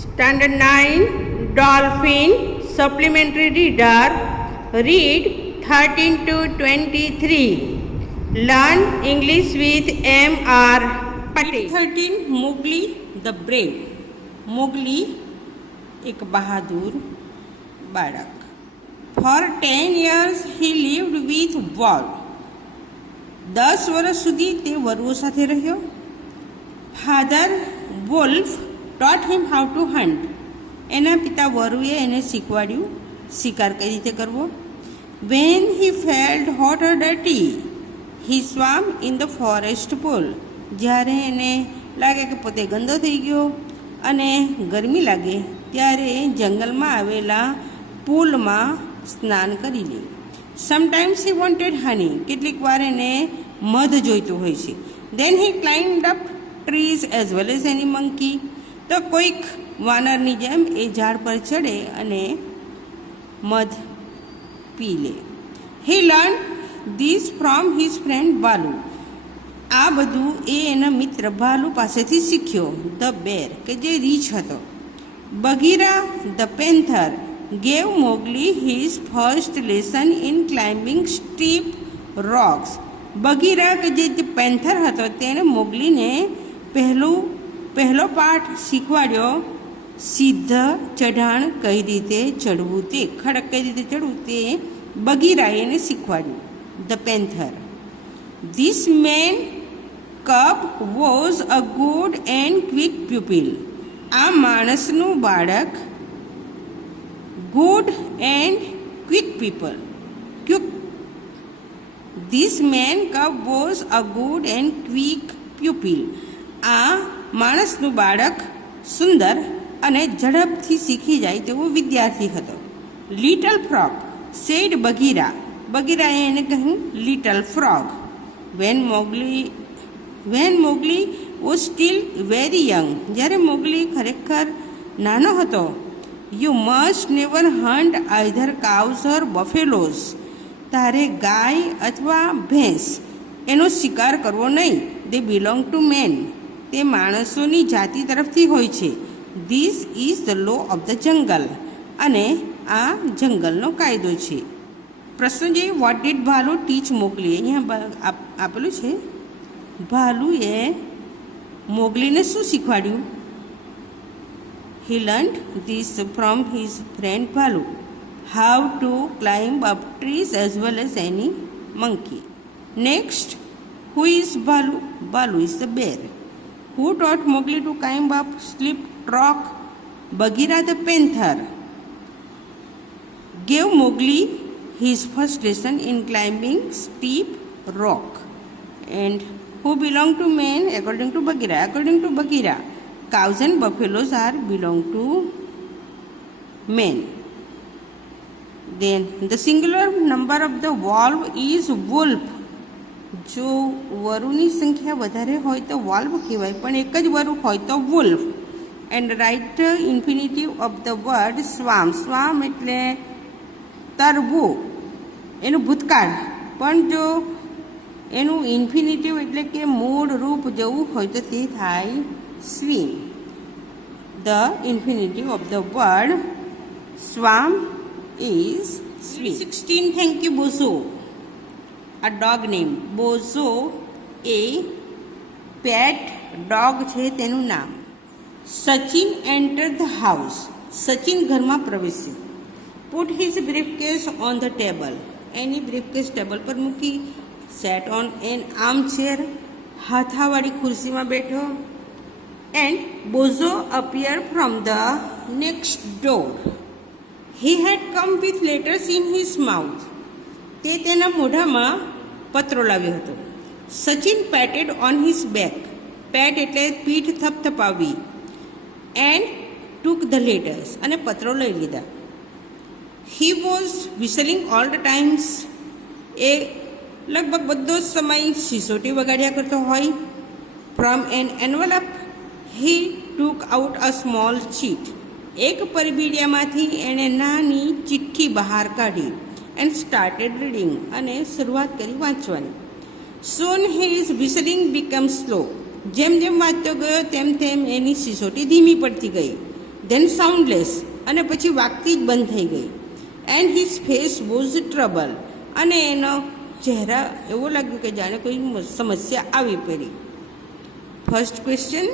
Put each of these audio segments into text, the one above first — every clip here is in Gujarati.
Standard 9 Dolphin Supplementary Reader. Read 13 to 23. Learn English with M.R. Patel. 13 Mowgli the brave. Mowgli એક બહાદુર બાળક. For 10 years he lived with wolf. 10 વર્ષ સુધી તે વરુઓ સાથે રહ્યો. Father wolf taught him how to hunt. એના પિતા વરુએ એને શીખવાડ્યું શિકાર કઈ રીતે કરવો. When he felt hot or dirty, he swam in the forest pool. જ્યારે એને લાગે કે પોતે ગંદો થઈ ગયો અને ગરમી લાગે ત્યારે જંગલમાં આવેલા પૂલમાં સ્નાન કરી લે. Sometimes he wanted honey. કેટલીક વાર એને મધ જોઈતું હોય છે. Then he climbed up trees as well as any monkey. તો કોઈક વાનરની જેમ એ ઝાડ પર ચડે અને મધ પી લે. He learn this from his friend Baloo. આ બધું એ એના મિત્ર ભાલુ પાસેથી શીખ્યો. ધ બેર કે જે રીછ હતો. Bagheera the panther gave Mowgli his first lesson in climbing steep rocks. Bagheera કે જે પેન્થર હતો તેણે મોગલીને પહેલો પાઠ શીખવાડ્યો. સિદ્ધ ચઢાણ કઈ રીતે ચડવું તે, ખડક કઈ રીતે ચડવું તે બગીરાએ એને શીખવાડ્યું. The panther. This main cup was a good and quick pupil. આ માણસનું બાળક good and quick people quick. This main cup was a good and quick pupil. આ માણસનું બાળક સુંદર અને ઝડપથી શીખી જાય તેવો વિદ્યાર્થી હતો. Little frog said Bagheera. બગીરાએ એને કહ્યું little frog. When Mowgli was still very young. જ્યારે મોગલી ખરેખર નાનો હતો. You must never hunt either cows or buffaloes. તારે ગાય અથવા ભેંસ એનો શિકાર કરવો નહીં. They belong to man. તે માણસોની જાતિ તરફથી હોય છે. This is the law of the jungle. અને આ જંગલનો કાયદો છે. પ્રશ્ન જોઈએ, વોટ ડીડ ભાલુ ટીચ મોગલી. અહીંયા આપેલું છે ભાલુએ મોગલીને શું શીખવાડ્યું. He learned this from his friend Baloo. How to climb up trees as well as any monkey. Next, who is Baloo. Baloo is the bear. Who taught Mowgli to climb up steep rock? Bagheera the panther gave Mowgli his first lesson in climbing steep rock. And who belong to man according to Bagheera? According to Bagheera, cows and buffaloes belong to men. Then the singular number of the wolf is wolf. જો વરુની સંખ્યા વધારે હોય તો વોલ્વ કહેવાય, પણ એક જ વરુ હોય તો wolf. And write infinitive of the word swam. Swam એટલે તરવું, એનું ભૂતકાળ. પણ જો એનું ઇન્ફિનિટિવ એટલે કે મૂળ રૂપ જવું હોય તો તે થાય swim. The infinitive of the word swam is swim. 16 thank you Bozo. A dog name. Bozo એ પેટ ડોગ છે તેનું નામ. Sachin enter the house. Sachin ઘરમાં પ્રવેશ્યો. Put his briefcase on the table. એની બ્રીફકેસ ટેબલ પર મૂકી. Sat on an armchair. હાથાવાળી ખુરશીમાં બેઠો. And Bozo appear from the next door. He had come with letters in his mouth. તે તેના મોઢામાં પત્રો લાવ્યો હતો. Sachin patted on his back. Pat એટલે પીઠ થપથપાવી. And took the letters. અને પત્રો લઈ લીધા. He was whistling all the times. એ લગભગ બધો જ સમય સિસોટી વગાડ્યા કરતો હોય. From an envelope he took out a small chit. એક પરબીડિયામાંથી એણે નાની ચિઠ્ઠી બહાર કાઢી. And started reading. અને શરૂઆત કરી વાંચવાની. Soon his whistling become slow. જેમ જેમ વાંચતો ગયો તેમ તેમ એની સિસોટી ધીમી પડતી ગઈ. ધેન સાઉન્ડલેસ, અને પછી વાગતી જ બંધ થઈ ગઈ. And his face was trouble, અને એનો ચહેરા એવો લાગ્યો કે જાણે કોઈ સમસ્યા આવી પડી. First question,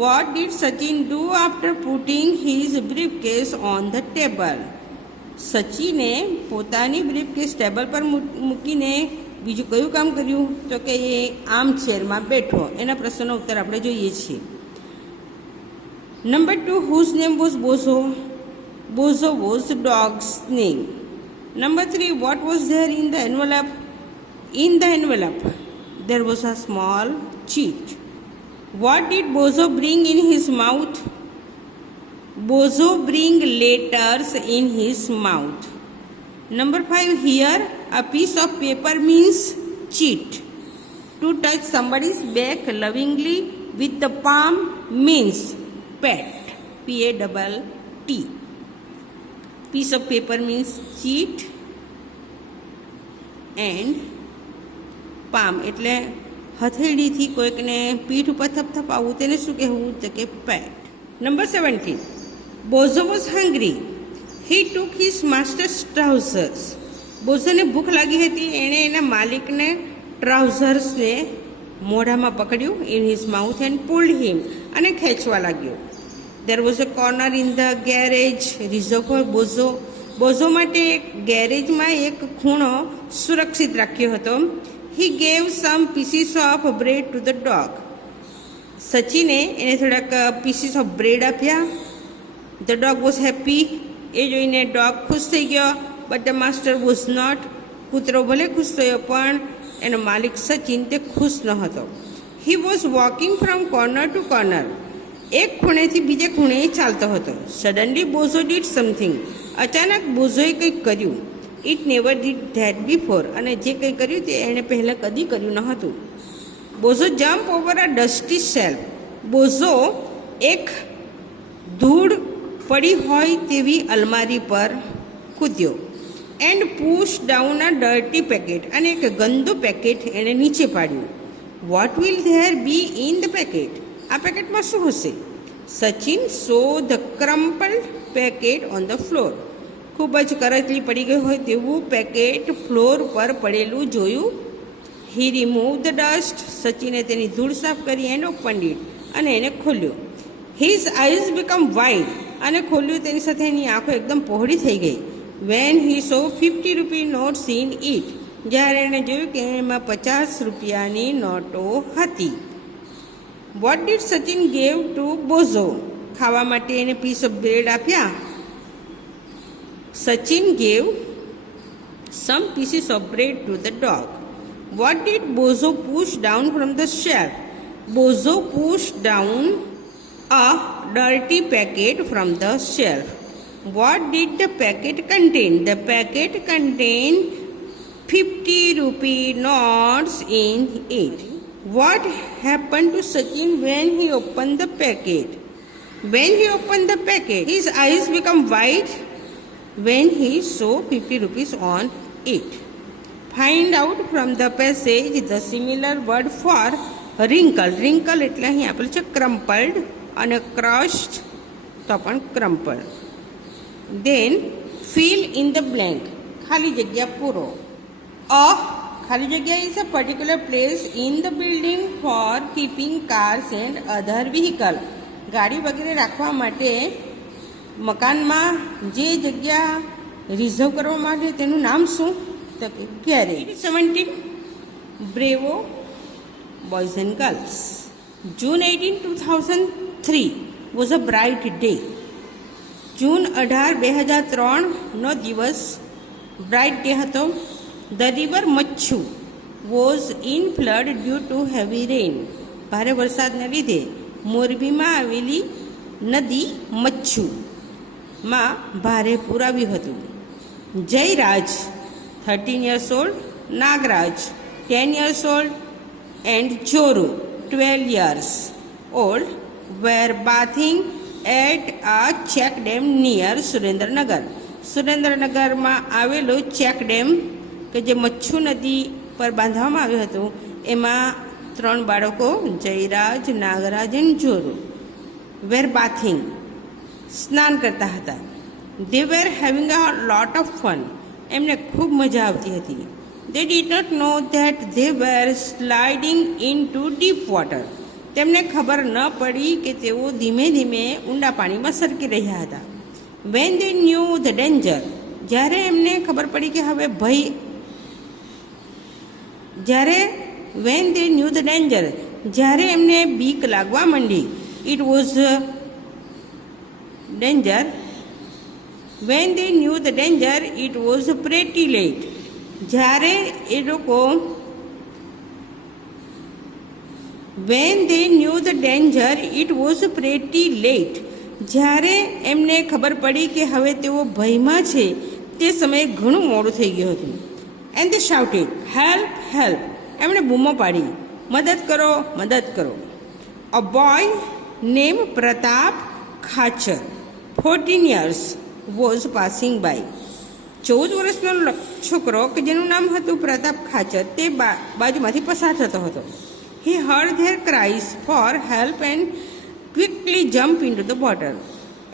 what did Sachin do after putting his briefcase on the table? સચિને પોતાની બ્રીફકેસ ટેબલ પર મૂકીને બીજું કયું કામ કર્યું? તો કે એ આર્મ ચેરમાં બેઠો. એના પ્રશ્નનો ઉત્તર આપણે જોઈએ છીએ. Number 2, whose name was Bozo? Bozo was the dog's name. Number 3, what was there in the envelope? In the envelope, there was a small cheat. What did Bozo bring in his mouth? Bozo bring letters in his mouth. Number 5, here a piece of paper means cheat. To touch somebody's back lovingly with the palm means pet. P-A-T-T. Piece of paper means cheat and palm એટલે હથેળીથી કોઈકને પીઠ ઉપર થપથપાવવું તેને શું કહેવું? તો કે pat. Number 17, Bozo was hungry. He took his master's trousers. બોઝોને ભૂખ લાગી હતી. એણે એના માલિકને ટ્રાઉઝર્સને મોઢામાં પકડ્યું, in his mouth, and pulled him, અને ખેંચવા લાગ્યો. There was a corner in the garage reserve for Bozo. Bozo માટે એક ગેરેજમાં એક ખૂણો સુરક્ષિત રાખ્યો હતો. He gave some pieces of bread to the dog. સચિને એને થોડાક પીસીસ ઓફ બ્રેડ આપ્યા. The dog was happy. એ જોઈને ડોગ ખુશ થઈ ગયો. But the master was not. કૂતરો ભલે ખુશ થયો પણ એનો માલિક સચિન તે ખુશ ન હતો. He was walking from corner to corner. એક ખૂણેથી બીજે ખૂણે ચાલતો હતો. Suddenly Bozo did something. અચાનક બોઝોએ કંઈક કર્યું. It never did that before. અને જે કંઈ કર્યું તે એણે પહેલાં કદી કર્યું ન હતું. Bozo jump over a dusty shelf. Bozo એક ધૂળ પડી હોય તેવી અલમારી પર કૂદ્યો. And push down a dirty packet. અને એક ગંદુ પેકેટ એણે નીચે પાડ્યું. What will there be in the packet? આ પેકેટમાં શું હશે? Sachin saw the crumpled packet on the floor. ખૂબ જ કરચલી પડી ગઈ હોય તેવું પેકેટ ફ્લોર પર પડેલું જોયું. હી રિમૂવ ધ ડસ્ટ. સચિને તેની ધૂળ સાફ કરી. And open it. અને એને ખોલ્યો. His eyes become wide. અને ખોલ્યું તેની સાથે એની આંખો એકદમ પહોળી થઈ ગઈ. વેન હી સો 50 રૂપી નોટ્સ ઇન ઇટ. જ્યારે એણે જોયું કે એમાં 50 રૂપિયાની નોટો હતી. What did Sachin gave to Bozo? ખાવા માટે એને પીસ ઓફ બ્રેડ આપ્યા. Sachin gave some pieces of bread to the dog. What did Bozo push down from the shelf? Bozo push down a dirty packet from the shelf. What did the packet contain? The packet contained 50 rupee notes in it. What happened to Sachin when he opened the packet? When he opened the packet, his eyes become wide. When he saw 50 rupees on it. Find out from the passage the similar word for wrinkle. Wrinkle એટલે અહીં આપેલ છે crumpled અને crushed તો પણ crumpled. Then fill in the blank. ખાલી જગ્યા પૂરો. ખાલી જગ્યા is a particular place in the building for keeping cars and other vehicle. ગાડી વગેરે રાખવા માટે મકાનમાં જે જગ્યા રિઝર્વ કરવા માટે તેનું નામ શું? તો કે garage. 17, bravo boys and girls. June 18, 2003 was a bright day. જૂન 18, 2003નો દિવસ બ્રાઇટ ડે હતો. The river Machhu was in flood due to heavy rain. ભારે વરસાદને લીધે મોરબીમાં આવેલી નદી મચ્છુમાં ભારે પૂર આવ્યું હતું. Jayraj 13 years old, Nagraj 10 years old and ચોરુ 12 years old were bathing at a check dam near Surendranagar. સુરેન્દ્રનગરમાં આવેલો ચેક ડેમ કે જે મચ્છુ નદી પર બાંધવામાં આવ્યું હતું એમાં 3 બાળકો જયરાજ, નાગરાજ અને ચોરુ વેર બાથિંગ સ્નાન કરતા હતા. They were having a lot of fun. એમને ખૂબ મજા આવતી હતી. They did not know that they were sliding in to deep water. તેમને ખબર ન પડી કે તેઓ ધીમે ધીમે ઊંડા પાણીમાં સરકી રહ્યા હતા. When they knew the danger. જ્યારે એમને ખબર પડી કે હવે ભય, when they knew the danger, જ્યારે એમને બીક લાગવા માંડી, it was danger. When they knew the danger it was pretty late. જ્યારે એ લોકો when they knew the danger it was pretty late. જ્યારે એમને ખબર પડી કે હવે તેઓ ભયમાં છે, તે સમયે ઘણું મોડું થઈ ગયું હતું. And they shouted help help. એમણે બૂમો પાડી, મદદ કરો મદદ કરો. A boy name Pratap Khachar 14 years was passing by. 14 વર્ષનો છોકરો કે જેનું નામ હતું પ્રતાપ ખાચર, તે બાજુમાંથી પસાર થતો હતો. He heard their cries for help and quickly jump in to the water.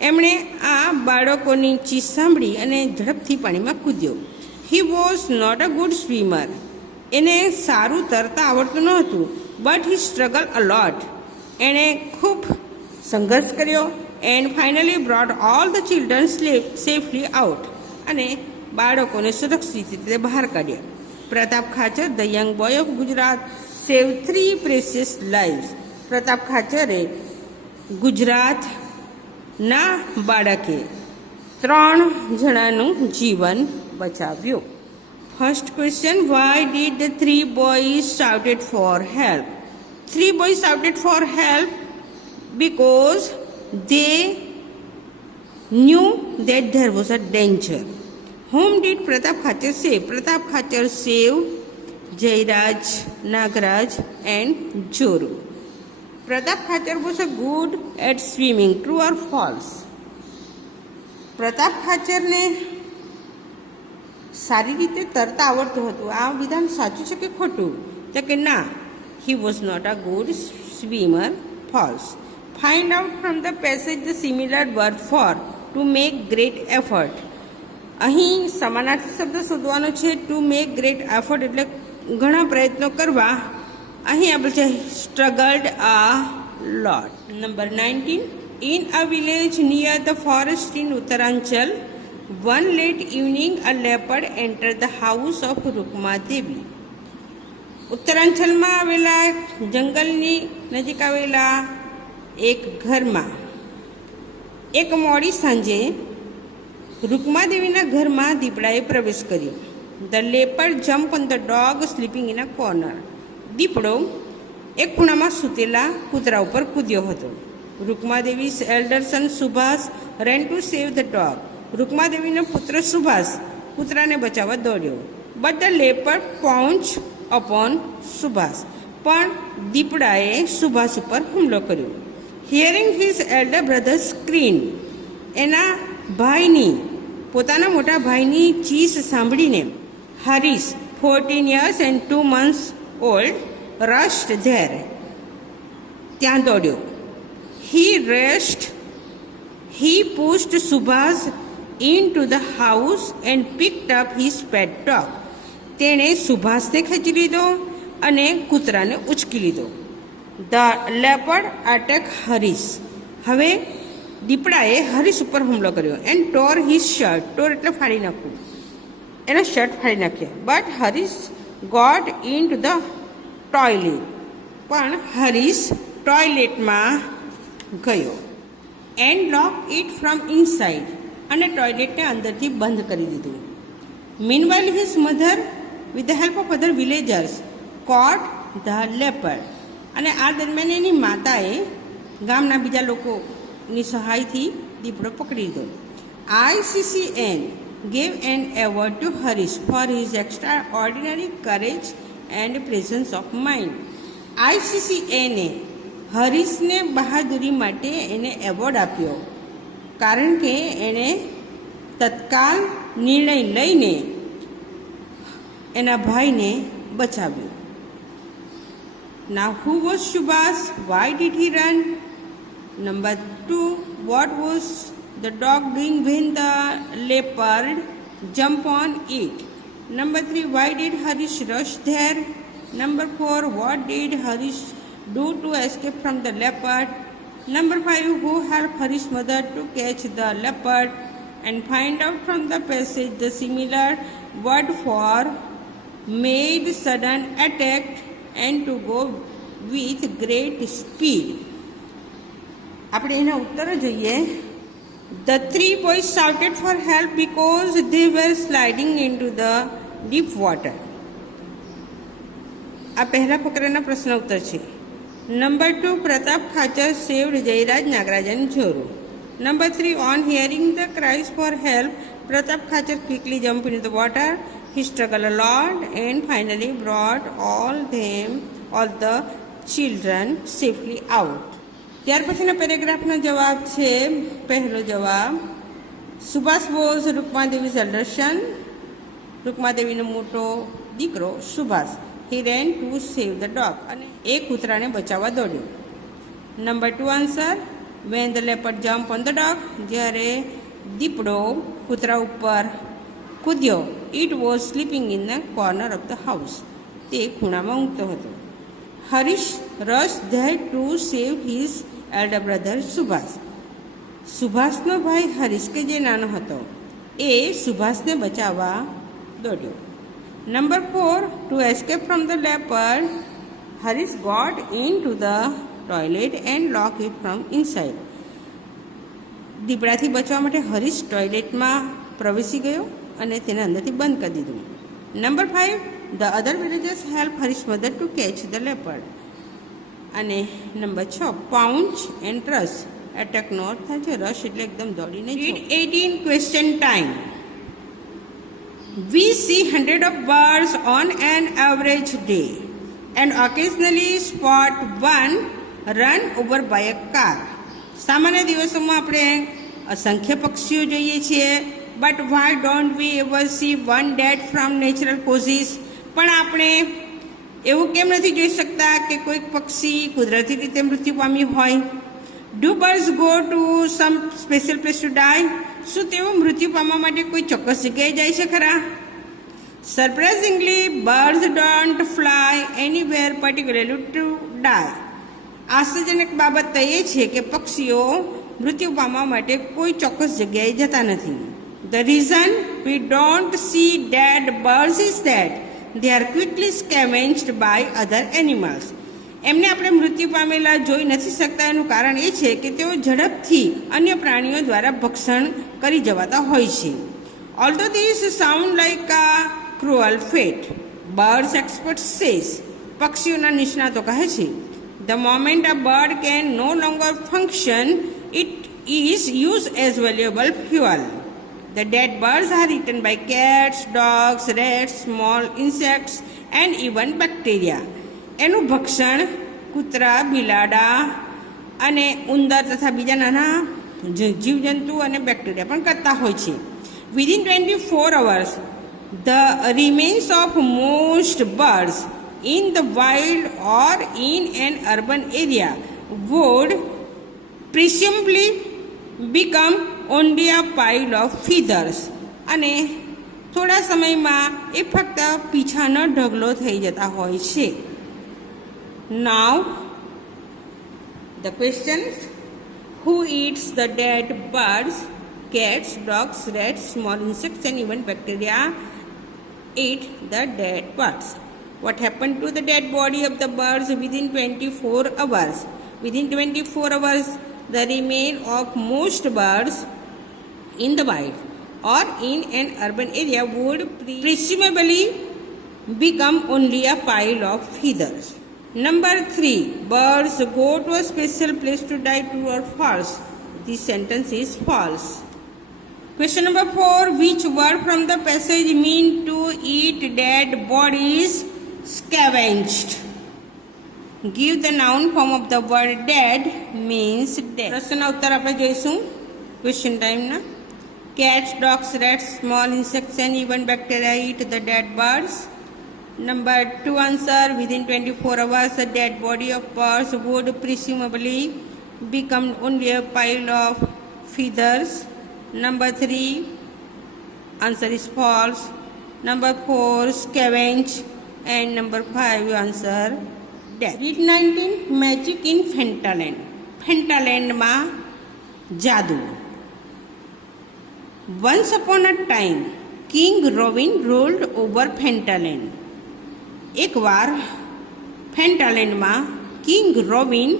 એમણે આ બાળકોની ચીસ સાંભળી અને ઝડપથી પાણીમાં કૂદ્યો. He was not a good swimmer. એને સારું તરતા આવડતું નહોતું, બટ હી સ્ટ્રગલ અ લોટ. એણે ખૂબ સંઘર્ષ કર્યો. And finally brought all the children safely out. અને બાળકોને સુરક્ષિત રીતે બહાર કાઢ્યા. Pratap Khachar, the young boy of Gujarat, save 3 precious lives. પ્રતાપ ખાચરે ગુજરાતના બાળકે 3 જણાનું જીવન બચાવ્યું. First question, why did the 3 boys shouted for help? 3 boys shouted for help because they knew that there was a danger. Whom did Pratap Khachar save? Pratap Khachar saved Jairaj, Nagraj and Joru. Pratap Khachar was a good at swimming. True or false? Pratap ખાચરને સારી રીતે તરતા આવડતું હતું. આ વિધાન સાચું છે કે ખોટું? તો કે ના, he was not a good swimmer. False. Find out from the passage the similar verb for to make great effort. અહીં સમાનાર્થી શબ્દ શોધવાનો છે. ટુ મેક ગ્રેટ એફર્ટ એટલે ઘણા પ્રયત્નો કરવા. અહીં આપણે છે સ્ટ્રગલ્ડ અ લોટ. Number 19. In a village near the forest in Uttaranchal, one late evening a leopard entered the house of Rukma Devi. ઉત્તરાંચલમાં આવેલા જંગલની નજીક આવેલા એક ઘરમાં એક મોડી સાંજે રૂકમાદેવીના ઘરમાં દીપડાએ પ્રવેશ કર્યો. The leopard jump on the dog sleeping in a corner. દીપડો એક ખૂણામાં સૂતેલા કૂતરા ઉપર કૂદ્યો હતો. રૂકમાદેવી's elder son Subhash ran to save the dog. રૂકમાદેવીનો પુત્ર સુભાષ કૂતરાને બચાવવા દોડ્યો. But the leopard pounced upon Subhash. પણ દીપડાએ સુભાષ ઉપર હુમલો કર્યો. Hearing his elder brother screen. એના ભાઈની, પોતાના મોટા ભાઈની ચીસ સાંભળીને Harish 14 years and 2 months old rushed there. ત્યાં દોડ્યો. He pushed Subhas into the house and picked up his pet dog. તેણે સુભાષને ખેંચી લીધો અને કૂતરાને ઉચકી લીધો. The leopard attack Harish. હવે દીપડાએ હરીશ ઉપર હુમલો કર્યો. And tore his shirt. Tore એટલે ફાડી નાખવું. એનો શર્ટ ફાડી નાખ્યો. But Harish got in to the toilet. પણ હરીશ ટોયલેટમાં ગયો. And lock it from inside. અને ટોયલેટને અંદરથી બંધ કરી દીધું. Meanwhile his mother with the help of other villagers caught the leopard. અને આ દરમિયાન એની માતાએ ગામના બીજા લોકોની સહાયથી દીપડો પકડી લીધો. ICCN gave an award to Harish for his extraordinary courage and presence of mind. ICCNએ હરીશને બહાદુરી માટે એને એવોર્ડ આપ્યો, કારણ કે એણે તત્કાલ નિર્ણય લઈને એના ભાઈને બચાવ્યો. Now who was Subhas? Why did he run? Number 2, what was the dog doing when the leopard jump on it? Number 3, why did Harish rush there? Number 4, what did Harish do to escape from the leopard? Number 5, who helped Harish's mother to catch the leopard? And find out from the passage the similar word for made, sudden, attacked, and to go with great speed. આપણે એના ઉત્તરો જોઈએ. The 3 boys shouted for help because they were sliding into the deep water. આ પહેલા ફકરાના પ્રશ્ન ઉત્તર છે. Number 2, Pratap Khachar saved Jayraj Nagarajan જોરો. Number 3, on hearing the cries for help, Pratap Khachar quickly jumped into the water. He struggled a lot and finally brought all the children safely out. ત્યાર પછીના પેરેગ્રાફનો જવાબ છે. પહેલો જવાબ, સુભાષ વોઝ રૂકમાદેવીઝ એલ્ડર સન. રૂકમાદેવીનો મોટો દીકરો સુભાષ. હી ran to save the dog. અને એ કૂતરાને બચાવવા દોડ્યો. Number 2 answer, when the leopard jumped on the dog, જ્યારે દીપડો કૂતરા ઉપર કૂદ્યો, it was sleeping in the corner of the house. તે ખૂણામાં ઊંઘતો હતો. Harish rushed there to save his elder brother Subhash. સુભાષનો ભાઈ હરીશ કે જે નાનો હતો એ સુભાષને બચાવવા દોડ્યો. Number 4, to escape from the leopard, Harish got into the toilet and locked it from inside. દીપડાથી બચવા માટે હરીશ ટોયલેટમાં પ્રવેશી ગયો અને તેને અંદરથી બંધ કરી દીધું. Number 5, the other villagers helped Harish's mother to catch the leopard. અને નંબર 6, pounce and rush. એટેકનો અર્થ થાય છે રશ એટલે એકદમ દોડીને. Read 18 question time. We see hundreds of birds on an average day and occasionally spot one run over by a car. સામાન્ય દિવસોમાં આપણે અસંખ્ય પક્ષીઓ જોઈએ છીએ. But why don't we ever see one dead from natural causes? પણ આપણે એવું કેમ નથી જોઈ શકતા કે કોઈક પક્ષી કુદરતી રીતે મૃત્યુ પામ્યું હોય? Do birds go to some special place to die? શું તેઓ મૃત્યુ પામવા માટે કોઈ ચોક્કસ જગ્યાએ જાય છે ખરા? Surprisingly birds don't fly anywhere particularly to die. આશ્ચર્યજનક બાબત તો એ છે કે પક્ષીઓ મૃત્યુ પામવા માટે કોઈ ચોક્કસ જગ્યાએ જતા નથી. The reason we don't see dead birds is that they are quickly scavenged by other animals. એમને આપણે મૃત્યુ પામેલા જોઈ નથી શકતા એનું કારણ એ છે કે તેઓ ઝડપથી અન્ય પ્રાણીઓ દ્વારા ભક્ષણ કરી જવાતા હોય છે. Although these sound like a cruel fate, birds experts says, પક્ષીઓના નિષ્ણાતો કહે છે, the moment a bird can no longer function, it is used as valuable fuel. The dead birds are eaten by cats, dogs, rats, small insects and even bacteria. એનું ભક્ષણ કૂતરા, બિલાડા અને ઉંદર તથા બીજા નાના જીવજંતુ અને બેક્ટેરિયા પણ કરતા હોય છે. Within 24 hours, the remains of most birds in the wild or in an urban area would presumably become only a pile of feathers. અને થોડા સમયમાં એ ફક્ત પીછાનો ઢગલો થઈ જતા હોય છે. Now the questions: who eats the dead birds? Cats, dogs, rats, small insects and even bacteria eat the dead birds. What happened to the dead body of the birds within 24 hours? Within 24 hours, the remains of most birds in the wild or in an urban area would presumably become only a pile of feathers. Number 3, birds go to a special place to die. True or false? This sentence is false. Question number 4, which word from the passage mean to eat dead bodies? Scavenged. Give the noun form of the word dead means dead. પ્રશ્નના ઉત્તર આપણે જોઈશું ક્વેશ્ચન ટાઈમના. Cats, dogs, rats, small insects and even bacteria eat the dead birds. Number 2 answer, within 24 hours the dead body of birds would presumably become only a pile of feathers. Number 3, answer is false. Number 4, scavenge. And number 5, you answer death. Read 19, magic in Fentaland. Fentaland માં જાદુ. Once upon a time, King Robin ruled over Fentaland. એકવાર ફેન્ટાલેન્ડમાં કિંગ રોબિન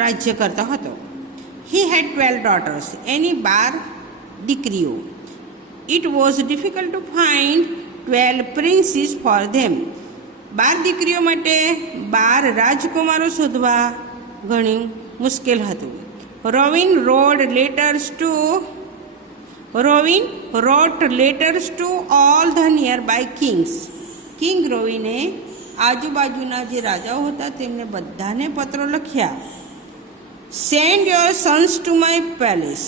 રાજ્ય કરતો હતો. He had 12 daughters. એની 12 દીકરીઓ. It was difficult to find 12 princes for them. 12 દીકરીઓ માટે 12 રાજકુમારો શોધવા ઘણું મુશ્કેલ હતું. Robin wrote letters to all the nearby kings. King રોવિને આજુબાજુના જે રાજાઓ હતા તેમને બધાને પત્રો લખ્યા. Send your sons to my palace.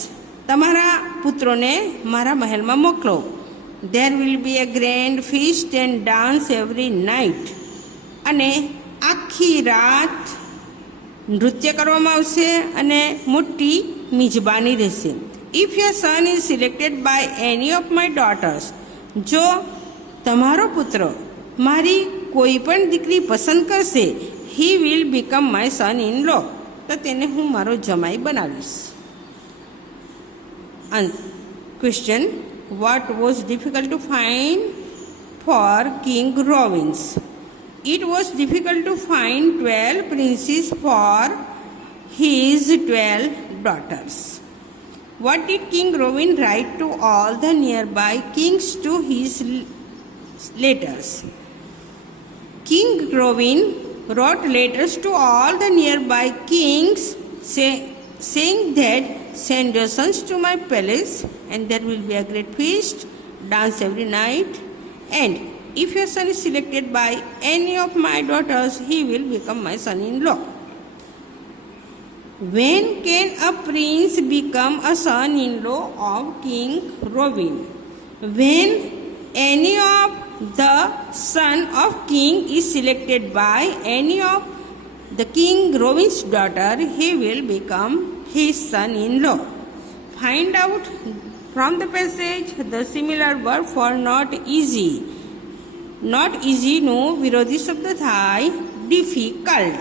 તમારા પુત્રોને મારા મહેલમાં મોકલો. There will be a grand feast and dance every night. અને આખી રાત નૃત્ય કરવામાં આવશે અને મોટી મિજબાની રહેશે. If your son is selected by any of my daughters. જો તમારો પુત્ર મારી કોઈ પણ દીકરી પસંદ કરશે, he will become my son in law. તો તેને હું મારો જમાઈ બનાવીશ. Question, what was difficult to find for King Robin? It was difficult to find 12 princes for his 12 daughters. What did King Robin write to all the nearby kings to his letters? King Robin wrote letters to all the nearby kings saying that send your sons to my palace and there will be a great feast, dance every night, and if your son is selected by any of my daughters, he will become my son-in-law. When can a prince become a son-in-law of King Robin? When any of the son of king is selected by any of the King Robin's daughter, he will become his son-in-law. Find out from the passage the similar word for not easy. Not easy નો વિરોધી શબ્દ થાય difficult.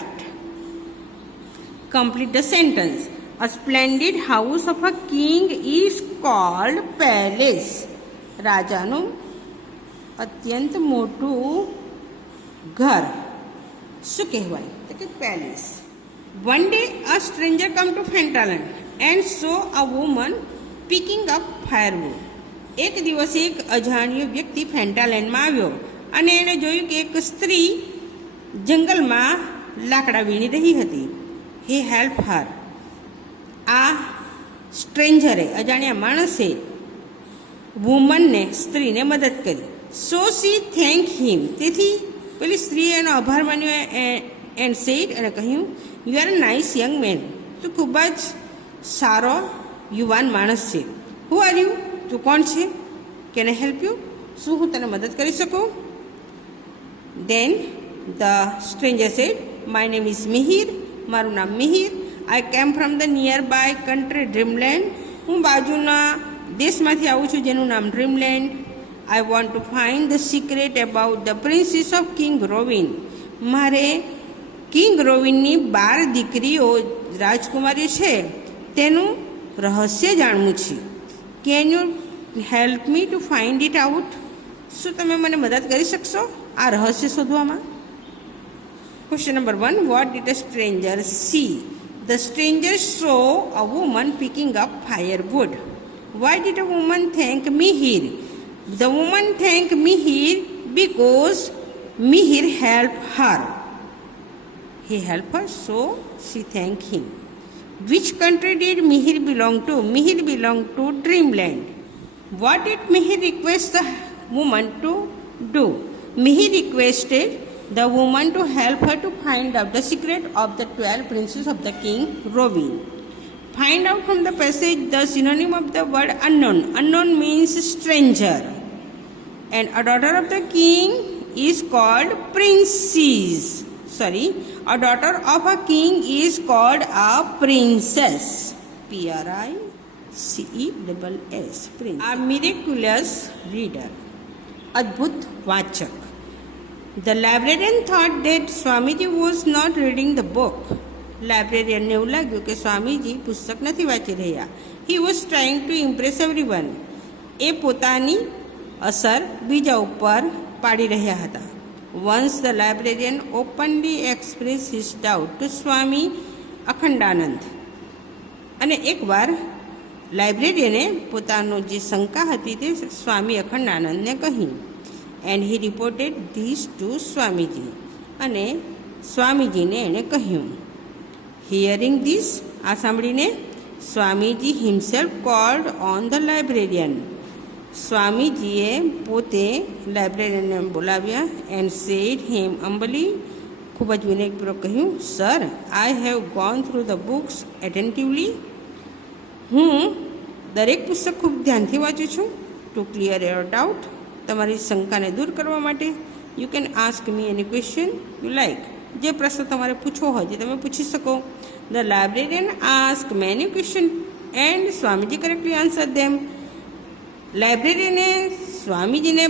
Complete the sentence. A splendid house of a king is called palace. રાજાનું અત્યંત મોટું ઘર શું કહેવાય? તો કે palace. One day a stranger come to Fentaland and saw a woman picking up firewood. એક દિવસે એક અજાણ્યો વ્યક્તિ ફેન્ટાલેન્ડમાં આવ્યો અને એણે જોયું કે એક સ્ત્રી જંગલમાં લાકડા વીણી રહી હતી. He helped her. આ સ્ટ્રેન્જરે અજાણ્યા માણસે વુમનને સ્ત્રીને મદદ કરી. સો સી થેન્ક હિમ. તેથી પેલી સ્ત્રીએ એનો આભાર માન્યો એન્ડ સેડ અને કહ્યું, you are a nice young man. તું ખૂબ જ સારો યુવાન માણસ છે. Who are you? તું કોણ છે? Can I help you? શું હું તને મદદ કરી શકું? Then the stranger said, my name is Mihir. મારું નામ Mihir. I came from the nearby country Dreamland. હું બાજુના દેશમાંથી આવું છું જેનું નામ Dreamland. I want to find the secret about the princess of King Robin. મારે કિંગ રોવિનની 12 દીકરીઓ રાજકુમારીઓ છે તેનું રહસ્ય જાણવું છે. Can you help me to find it out? શું તમે મને મદદ કરી શકશો આ રહસ્ય શોધવામાં? Question number 1, what did a stranger C? The stranger so a woman picking up firewood. Why did a woman thank Mihir? The woman thanked Mihir because Mihir helped her. He helped her, so she thanked him. Which country did Mihir belong to? Mihir belonged to Dreamland. What did Mihir request the woman to do? Mihir requested the woman to help her to find out the secret of the 12 princes of the King Robin. Find out from the passage the synonym of the word unknown. Unknown means stranger. And a daughter of the king is called princess. A daughter of a king is called a princess. P-R-I-C-E-S. CESS Prince. A miraculous reader. અદ્ભુત વાચક. The librarian thought that Swamiji was not reading the book. લાઇબ્રેરિયનને એવું લાગ્યું કે સ્વામીજી પુસ્તક નથી વાંચી રહ્યા. He was trying to impress everyone. એ પોતાની અસર બીજા ઉપર પાડી રહ્યા હતા. Once the librarian openly expressed his doubt to Swami Akhandanand. અને એકવાર લાઇબ્રેરિયને પોતાનો જે શંકા હતી તે સ્વામી અખંડાનંદને કહી. And he reported this to Swamiji. અને સ્વામીજીને એણે કહ્યું. હિયરિંગ ધીસ, આ સાંભળીને Swamiji himself called on the librarian. સ્વામીજીએ પોતે લાઇબ્રેરિયનને બોલાવ્યા. એન્ડ સેડ હિમ હમ્બલી, ખૂબ જ વિનયપૂર્વક કહ્યું, sir, I have gone through the books attentively. હું દરેક પુસ્તક ખૂબ ધ્યાનથી વાંચું છું. ટુ ક્લિયર યોર ડાઉટ, તમારી શંકાને દૂર કરવા માટે. You can ask me any question you like. જે પ્રશ્ન તમારે પૂછવો હોય તે તમે પૂછી શકો. The librarian ask many question and Swamiji correctly answer them. લાઇબ્રેરિયને સ્વામીજીને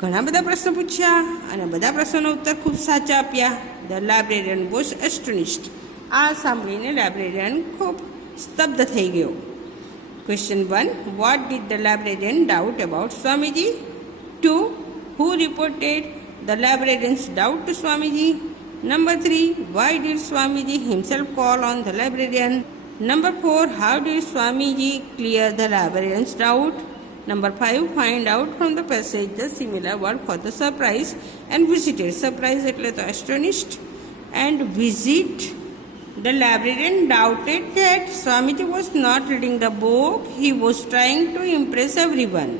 ઘણા બધા પ્રશ્નો પૂછ્યા અને બધા પ્રશ્નોના ઉત્તર ખૂબ સાચા આપ્યા. The librarian was astonished. આ સાંભળીને લાઇબ્રેરિયન ખૂબ સ્તબ્ધ થઈ ગયો. Question 1. What did the librarian doubt about Swamiji? 2. Who reported the librarian's doubt to Swamiji? Number 3. Why did Swamiji himself call on the librarian? Number 4. How did Swamiji clear the librarian's doubt? Number 5. Find out from the passage the similar word for the surprise and visited. Surprise એટલે તો astonished and visit. The librarian doubted that Swamiji was not reading the book. He was trying to impress everyone.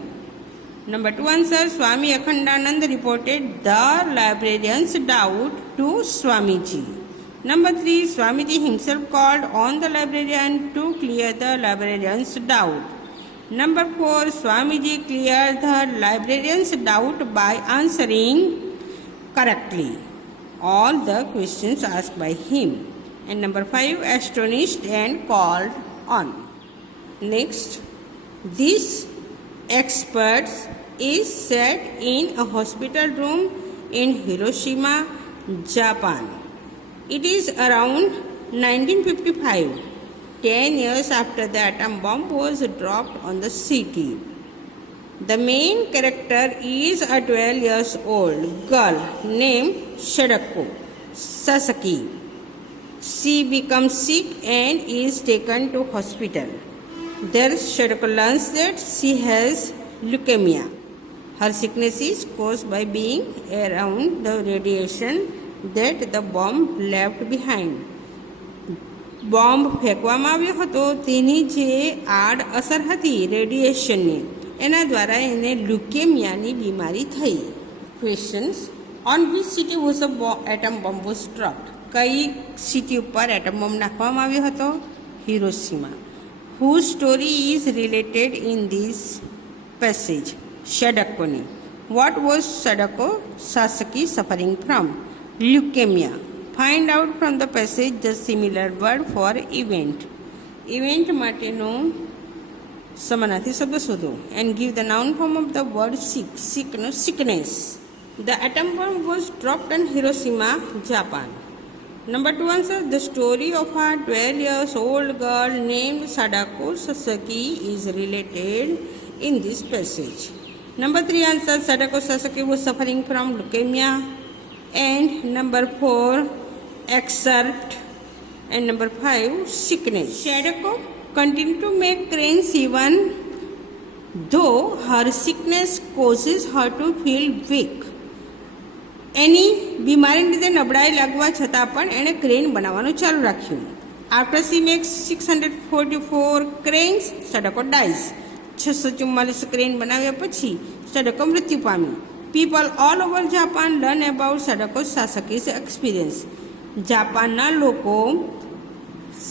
Number 2 answer. Swami Akhandanand reported the librarian's doubt to Swamiji. Number 3. Swamiji himself called on the librarian to clear the librarian's doubt. Number 4. Swamiji cleared the librarian's doubt by answering correctly all the questions asked by him. And number 5. Astonished and called on. Next, this experts is set in a hospital room in Hiroshima, Japan. It is around 1955, 10 years after the atom bomb was dropped on the city. The main character is a 12 years old girl named Sadako Sasaki. She becomes sick and is taken to hospital. There Sadako learns that she has leukemia. Her sickness is caused by being around the radiation that the bomb left behind. Bomb ફેંકવામાં આવ્યો હતો તેની જે આડ અસર હતી રેડિયેશનની, એના દ્વારા એને લ્યુકેમિયાની બીમારી થઈ. Questions. On which city was atom bomb was dropped? કઈ સિટી ઉપર એટમ બોમ્બ નાખવામાં આવ્યો હતો? Hiroshima. Who story is related in this passage? Sadakoની. What was Sadako Sasaki suffering from? Leukemia. Find out from the passage the similar word for event. Event માટેનો સમાનાર્થી શબ્દ શોધો. And give the noun form of the word sick. Sick no sickness. The atom bomb was dropped on Hiroshima, Japan. Number 2 answer. The story of a 12 years old girl named Sadako Sasaki is related in this passage. Number 3 answer. Sadako Sasaki was suffering from leukemia. And number 4 excerpt. And number 5 sickness. Sadako continued to make cranes even though her sickness causes her to feel weak. એની બીમારીને લીધે નબળાઈ લાગવા છતાં પણ એણે ક્રેન બનાવવાનું ચાલુ રાખ્યું. આફ્ટર સી મેક્સ 644 ક્રેન્સ, સડકો ડાઈઝ. 644 ક્રેન બનાવ્યા પછી સડકો મૃત્યુ પામી. People all over Japan learn about સડકો સાસકીઝ એક્સપિરિયન્સ. જાપાનના લોકો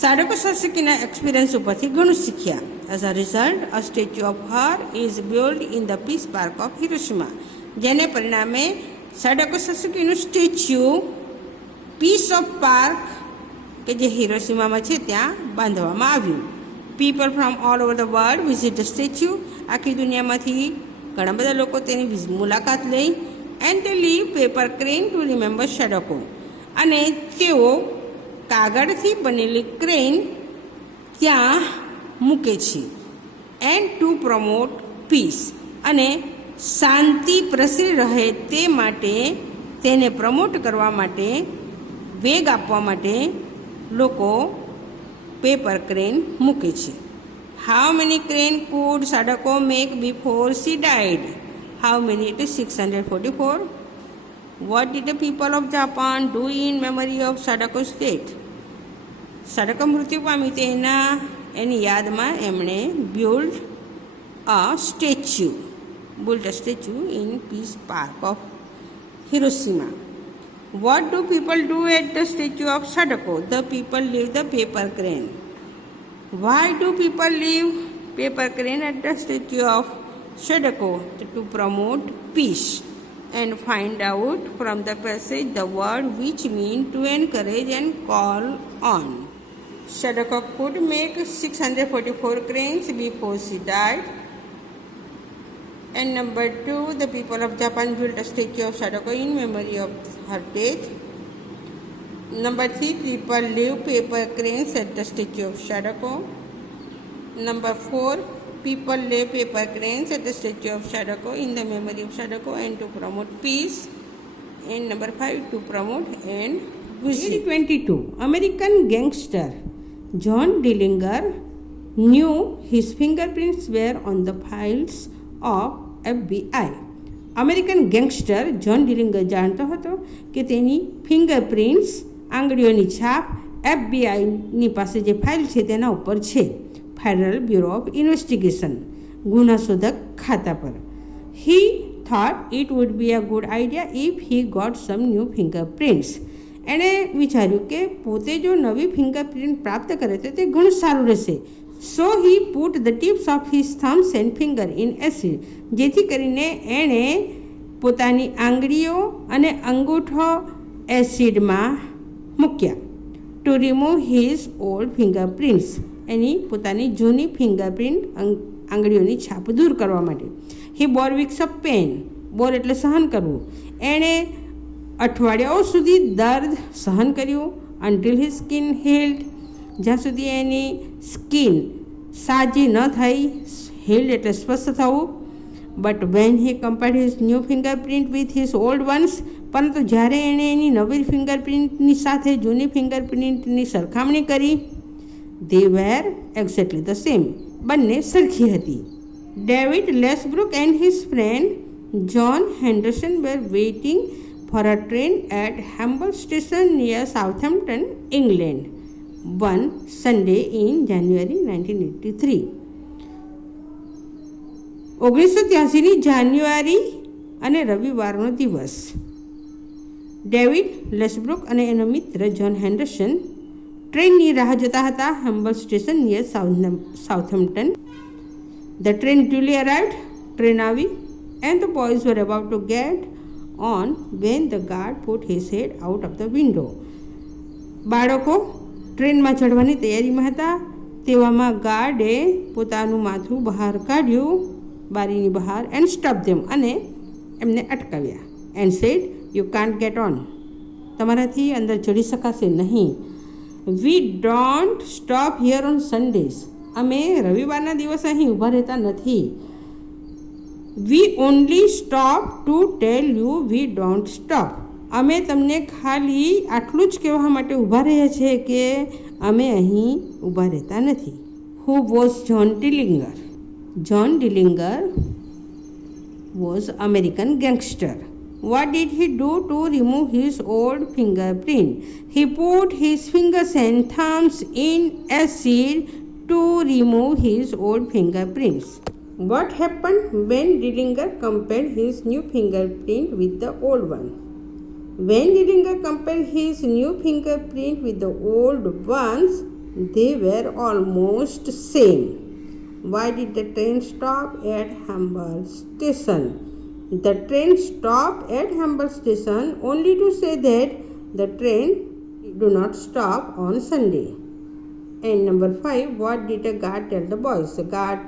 સાડકો સાસકીના એક્સપિરિયન્સ ઉપરથી ઘણું શીખ્યા. As a result a statue of her is build in the peace park of Hiroshima. જેને પરિણામે સાડકો સાસકીનું સ્ટેચ્યુ પીસ ઓફ પાર્ક કે જે હિરોશિમામાં છે ત્યાં બાંધવામાં આવ્યું. People from all over the world visit the statue. આખી દુનિયામાંથી ઘણા બધા લોકો તેની મુલાકાત લઈ. And they leave paper crane to remember Sadako. અને તેઓ કાગળથી બનેલી ક્રેન ત્યાં મૂકે છે. એન્ડ ટુ પ્રમોટ પીસ, અને શાંતિ પ્રસરી રહે તે માટે, તેને પ્રમોટ કરવા માટે, વેગ આપવા માટે લોકો પેપર ક્રેન મૂકે છે. How many crane could Sadako make before she died? How many? It is 644. What did the people of Japan do in memory of Sadako's death? Sadako મૃત્યુ પામી એની યાદમાં એમણે built a statue in Peace Park of Hiroshima. What do people do at the statue of Sadako? The people leave the paper crane. Why do people leave paper crane at the statue of Sadako? To promote peace and find out from the passage the word which mean to encourage and call on. Sadako could make 644 cranes before she died. And number 2, the people of Japan built a statue of Sadako in memory of her death. Number 3, people leave paper cranes at the statue of Sadako. Number 4, people lay paper cranes at the statue of Sadako in the memory of Sadako and to promote peace. And number 5, to promote and visit. 22. American gangster John Dillinger knew his fingerprints were on the files of FBI. American gangster John Dillinger જાણતો હતો કે તેની ફિંગરપ્રિન્ટ્સ, આંગળીઓની છાપ FBI પાસે જે ફાઇલ છે તેના ઉપર છે, ફેડરલ બ્યુરો ઓફ ઇન્વેસ્ટિગેશન, ગુનાશોધક ખાતા પર. He thought it would be a good idea if he got some new fingerprints. એણે વિચાર્યું કે પોતે જો નવી ફિંગરપ્રિન્ટ પ્રાપ્ત કરે તો તે ઘણું સારું રહેશે. So he put the tips of his thumbs and finger in acid. જેથી કરીને એણે પોતાની આંગળીઓ અને અંગૂઠો એસિડમાં મૂક્યા. To remove his old fingerprints. એની પોતાની જૂની ફિંગરપ્રિન્ટ આંગળીઓની છાપ દૂર કરવા માટે. He bore weeks of pain. બોર એટલે સહન કરવું. એણે અઠવાડિયાઓ સુધી દર્દ સહન કર્યું. Until his skin healed. જ્યાં સુધી એની સ્કિન સાજી ન થઈ, હીલ્ડ એટલે સ્વસ્થ થવું. But when he compared his new fingerprint with his old once, પરંતુ જ્યારે એણે એની નવી ફિંગરપ્રિન્ટની સાથે જૂની ફિંગરપ્રિન્ટની સરખામણી કરી, they were exactly the same. બંને સરખી હતી. David Lesbrook and his friend John Henderson were waiting for a train at Humble Station near Southampton, England, one Sunday in January 1983. 1983ની જાન્યુઆરી અને રવિવારનો દિવસ. ડેવિડ લેસબ્રુક અને એનો મિત્ર જ્હોન હેન્ડરસન ટ્રેનની રાહ જોતા હતા humble station near Southampton. The train duly arrived. Train આવી. and the boys were about to get on when the guard put his head out of the window. બાળકો ટ્રેનમાં ચડવાની તૈયારીમાં હતા તેવામાં ગાર્ડે પોતાનું માથું બહાર કાઢ્યું બારીની બહાર and stopped them, અને એમને અટકાવ્યા. and said, you can't get on. તમારાથી અંદર ચડી શકાશે નહીં. we don't stop here on Sundays. અમે રવિવારના દિવસે અહીં ઊભા રહેતા નથી. we only stop to tell you we don't stop. અમે તમને ખાલી આટલું જ કહેવા માટે ઊભા રહ્યા છે કે અમે અહીં ઊભા રહેતા નથી. who was John Dillinger? John Dillinger was American gangster. What did he do to remove his old fingerprint? He put his fingers and thumbs in acid to remove his old fingerprints. What happened when Dillinger compared his new fingerprint with the old one? When Dillinger compared his new fingerprint with the old ones, they were almost same. Why did the train stop at Humble Station? The train stopped at Humble Station only to say that the train do not stop on Sunday. And number 5, what did the guard tell the boys? The guard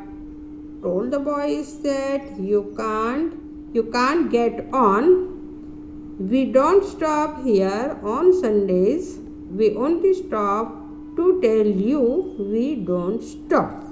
told the boys that you can't get on. We don't stop here on Sundays. We only stop to tell you we don't stop.